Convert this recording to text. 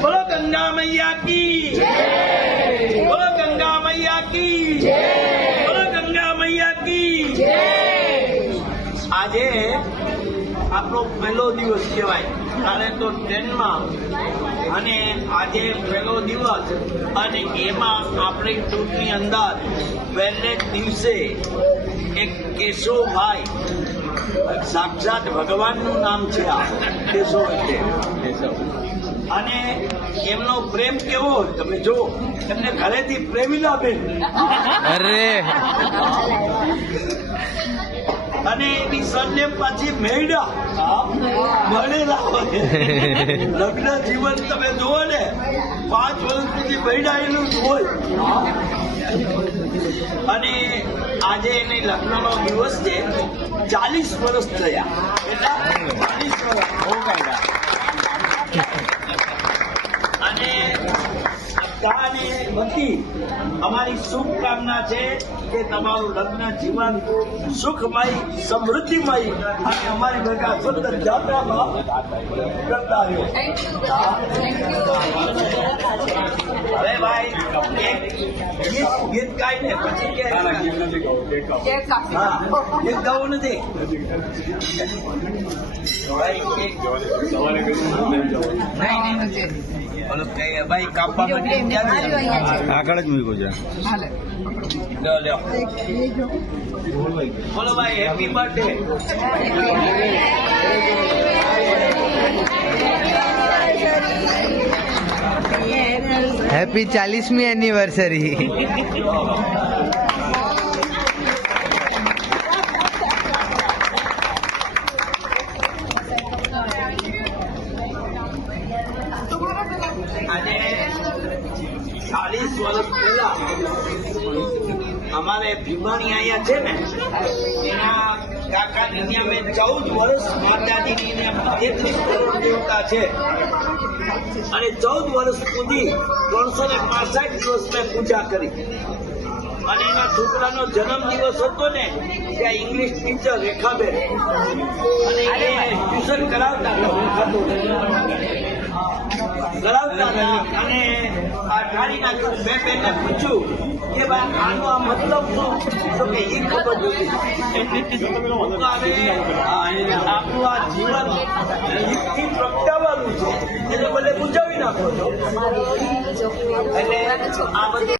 बोलो गंगा मैया की बोलो गंगा मैया की बोलो गंगा मैया की આજે આપણો પહેલો દિવસ કહેવાય, કાલે તો ટ્રેનમાં અને આજે પહેલો દિવસ અને એમાં આપણી ટૂંકની અંદર પહેલે દિવસે એક કેશવભાઈ, સાક્ષાત ભગવાનનું નામ છે આ કેશવ એટલે, અને એમનો પ્રેમ કેવો તમે જો, એમને ઘરેથી પ્રેમીલા બેન અરે અને એની સરનેમ પાછી મેળા મળેલા હોય. લગ્ન જીવન તમે જુઓ ને, 5 વર્ષ સુધી મેળાયેલું જ હોય. અને આજે એની લગ્નનો દિવસ છે, 40 વર્ષ થયા. એટલા 40 વર્ષ. અને બધાને બધી અમારી શુભકામના છે કે તમારું લગ્ન જીવન સુખમય, સમૃદ્ધિમય અને અમારી બધા સતત જાત્રામાં કરતા રહ્યો. હવે ભાઈ એક ગીત ગાઈને પછી કે ગીત ગાવું નથી ભાઈ, કાપવા આગળ જ મૂક્યું છે. બોલો ભાઈ, હેપી બર્થડે. હેપી 40મી એનિવર્સરી. આજે 40 વર્ષ પહેલા અમારે ભીમાણી અહીંયા છે ને, એના કાકાની ત્યાં મેં 14 વર્ષ માતાજીની 33 કરોડ દેવતા છે, અને 14 વર્ષ સુધી 365 દિવસ મેં પૂજા કરી. અને એના છોકરાનો જન્મ દિવસ હતો ને, ત્યાં ઇંગ્લિશ ટીચર રેખાબેન, અને એ ટ્યુશન કરાવતા હતા. અને આ ઠાણીના બે બેનને પૂછ્યું કે ભાઈ આનો આ મતલબ શું, તો કે એ ખબર નથી. આપણું આ જીવન ઈદથી પ્રગટાવવાનું છે, એને ભલે પૂજાવી નાખો છો. એટલે આ બધું